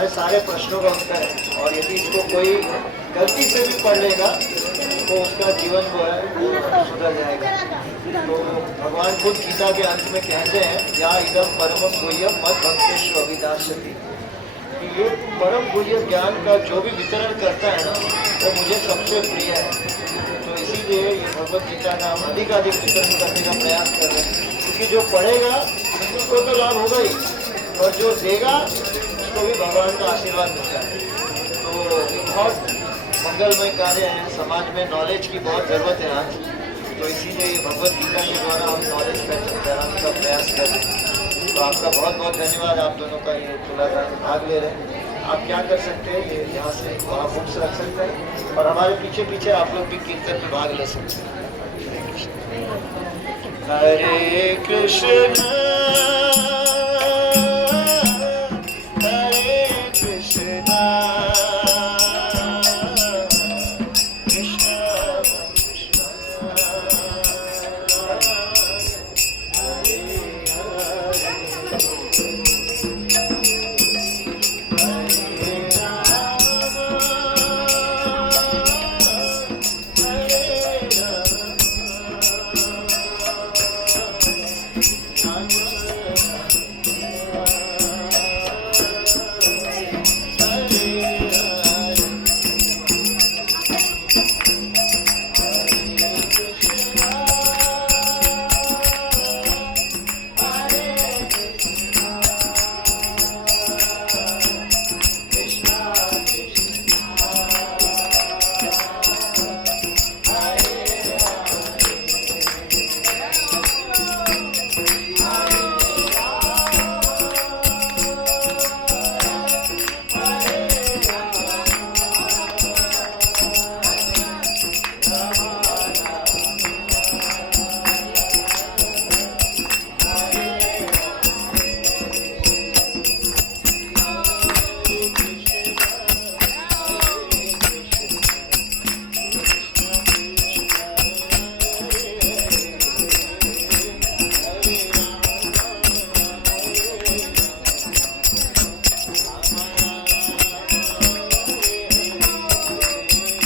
हमारे सारे प्रश्नों का उत्तर है। और यदि इसको कोई गलती से भी पढ़ लेगा तो उसका जीवन जो है, वो सुधर जाएगा। तो भगवान खुद गीता के अंत में कहते हैं, या इधम परम गुह्यम मत भक्तेश्व अभिदाशति कि ये परम गुह्य ज्ञान का जो भी वितरण करता है ना, वो मुझे सबसे प्रिय है। तो इसीलिए ये भगवत गीता का हम अधिक अधिक वितरण करने का प्रयास कर रहे हैं। क्योंकि जो पढ़ेगा, उसको तो लाभ होगा ही। और जो देगा उसको भी भगवान का आशीर्वाद मिलता है। तो बहुत मंगलमय कार्य है। समाज में नॉलेज की बहुत ज़रूरत है आज। तो इसीलिए ये भगवत गीता के द्वारा हम नॉलेज फैलाने का प्रयास कर रहे हैं। तो आपका बहुत बहुत धन्यवाद। आप दोनों का ये में भाग ले रहे हैं। आप क्या कर सकते हैं? ये यहाँ से वहाँ बुक्स रख सकते हैं और हमारे पीछे पीछे आप लोग भी कीर्तन में भाग ले सकते हैं। हरे कृष्ण।